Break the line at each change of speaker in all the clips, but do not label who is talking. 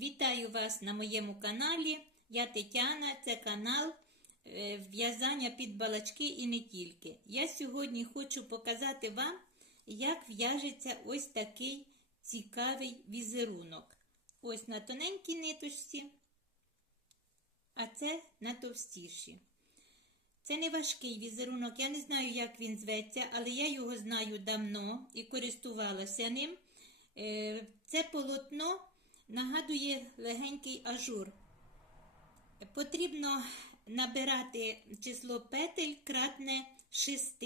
Вітаю вас на моєму каналі. Я Тетяна, це канал е, в'язання під балачки і не тільки. Я сьогодні хочу показати вам, як в'яжеться ось такий цікавий візерунок. Ось на тоненькій ниточці, а це на товстіші. Це не важкий візерунок, я не знаю, як він зветься, але я його знаю давно і користувалася ним. Е, Це полотно нагадує легенький ажур. Потрібно набирати число петель кратне 6.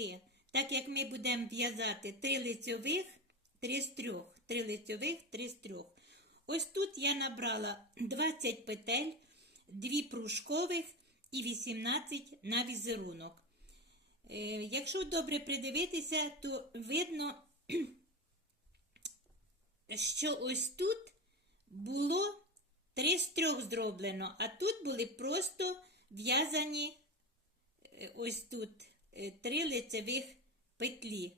Так як ми будемо в'язати 3 лицьових, 3 з 3, 3 лицьових, 3 з 3. Ось тут я набрала 20 петель, 2 пружкових і 18 на візерунок. Е, Якщо добре придивитися, то видно, що ось тут було три з трьох зроблено, а тут були просто в'язані е, ось тут е, три лицевих петлі.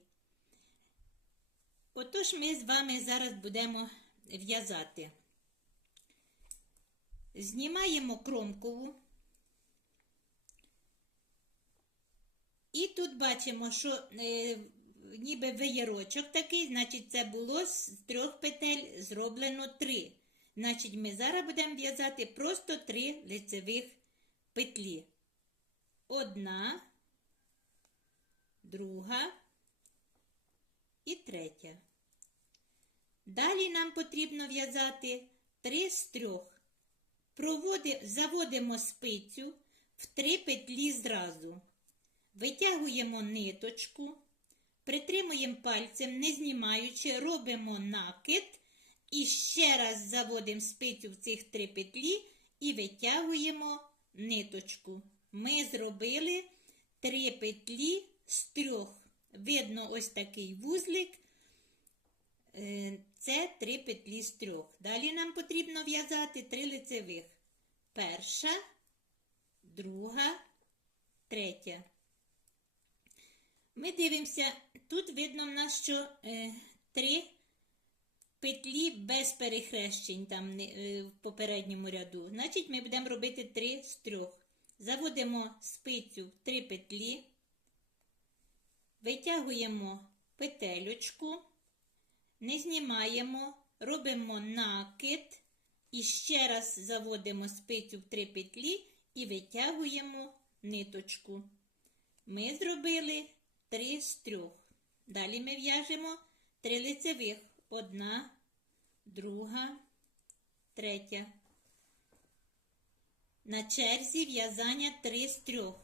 Отож, ми з вами зараз будемо в'язати. Знімаємо кромкову. І тут бачимо, що е, ніби веєрочок такий, значить, це було з трьох петель зроблено три. Значить, ми зараз будемо в'язати просто три лицевих петлі. Одна, друга і третя. Далі нам потрібно в'язати три з трьох. Проводи, заводимо спицю в три петлі зразу. Витягуємо ниточку, притримуємо пальцем, не знімаючи, робимо накид і ще раз заводимо спицю в цих три петлі і витягуємо ниточку. Ми зробили три петлі з трьох. Видно ось такий вузлик. Е, Це три петлі з трьох. Далі нам потрібно в'язати три лицевих. Перша, друга, третя. Ми дивимося, тут видно в нас, що е, три петлі без перехрещень там е, в попередньому ряду. Значить, ми будемо робити три з трьох. Заводимо спицю в три петлі, витягуємо петелючку, не знімаємо, робимо накид і ще раз заводимо спицю в три петлі і витягуємо ниточку. Ми зробили три з трьох. Далі ми в'яжемо три лицевих. Одна, друга, третя. На черзі в'язання три з трьох.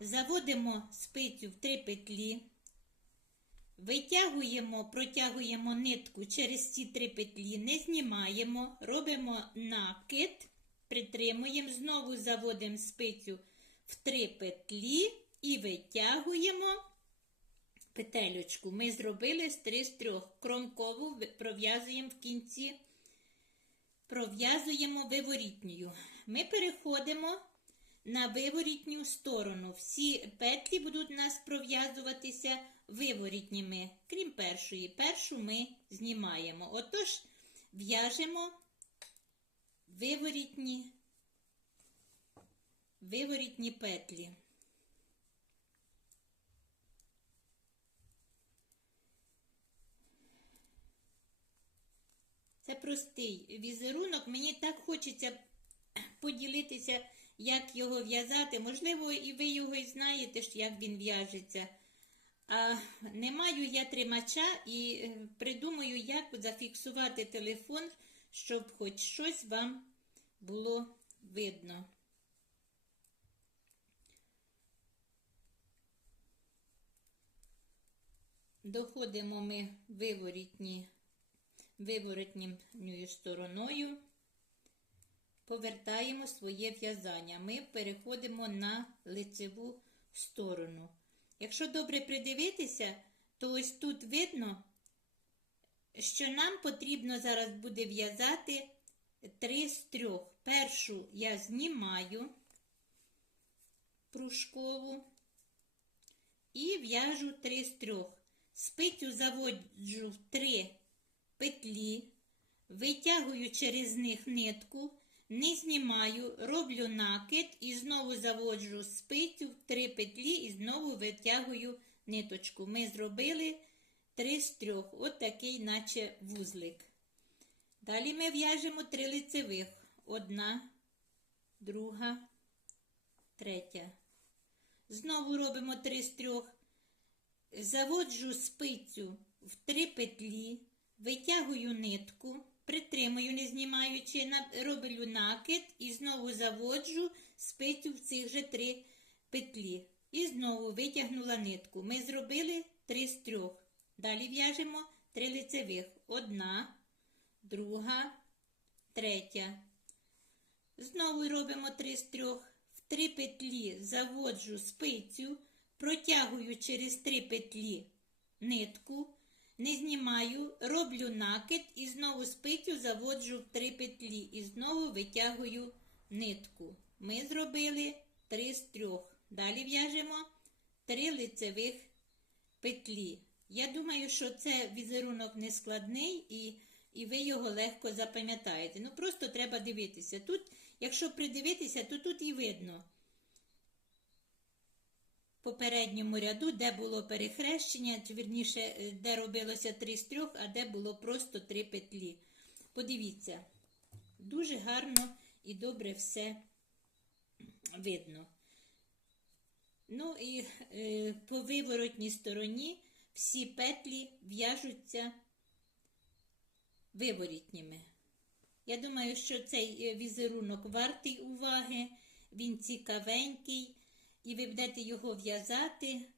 Заводимо спицю в три петлі. Витягуємо, протягуємо нитку через ці три петлі, не знімаємо, робимо накид, притримуємо, знову заводимо спицю в три петлі і витягуємо петелючку. Ми зробили з три з трьох. Кромкову пров'язуємо в кінці, пров'язуємо виворітньою. Ми переходимо на виворітню сторону. Всі петлі будуть у нас пров'язуватися виворітніми, крім першої. Першу ми знімаємо. Отож, в'яжемо виворітні, виворітні петлі. Це простий візерунок. Мені так хочеться поділитися, як його в'язати. Можливо, і ви його і знаєте, як він в'яжеться. А не маю я тримача і е, придумаю, як зафіксувати телефон, щоб хоч щось вам було видно. Доходимо ми виворітні виворотньою стороною, повертаємо своє в'язання. Ми переходимо на лицеву сторону. Якщо добре придивитися, то ось тут видно, що нам потрібно зараз буде в'язати три з трьох. Першу я знімаю пружкову і в'яжу три з трьох. Спицю заводжу в три петлі, витягую через них нитку, не знімаю, роблю накид і знову заводжу спицю в три петлі і знову витягую ниточку. Ми зробили три з трьох, от такий, наче вузлик. Далі ми в'яжемо три лицевих. Одна, друга, третя. Знову робимо три з трьох. Заводжу спицю в три петлі, витягую нитку, притримую, не знімаючи, роблю накид і знову заводжу спицю в цих же три петлі. І знову витягнула нитку. Ми зробили три з трьох. Далі в'яжемо три лицевих. Одна, друга, третя. Знову робимо три з трьох. В три петлі заводжу спицю, протягую через три петлі нитку, не знімаю, роблю накид і знову спицю заводжу в три петлі і знову витягую нитку. Ми зробили три з трьох. Далі в'яжемо три лицевих петлі. Я думаю, що це візерунок не складний і, і ви його легко запам'ятаєте. Ну просто треба дивитися. Тут, якщо придивитися, то тут і видно. Попередньому ряду, де було перехрещення, вірніше, е, де робилося три з трьох, а де було просто три петлі. Подивіться, дуже гарно і добре все видно. Ну і е, по виворотній стороні всі петлі в'яжуться виворітніми. Я думаю, що цей е, візерунок вартий уваги, він цікавенький, і ви будете його в'язати.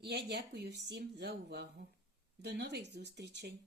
Я дякую всім за увагу. До нових зустрічей!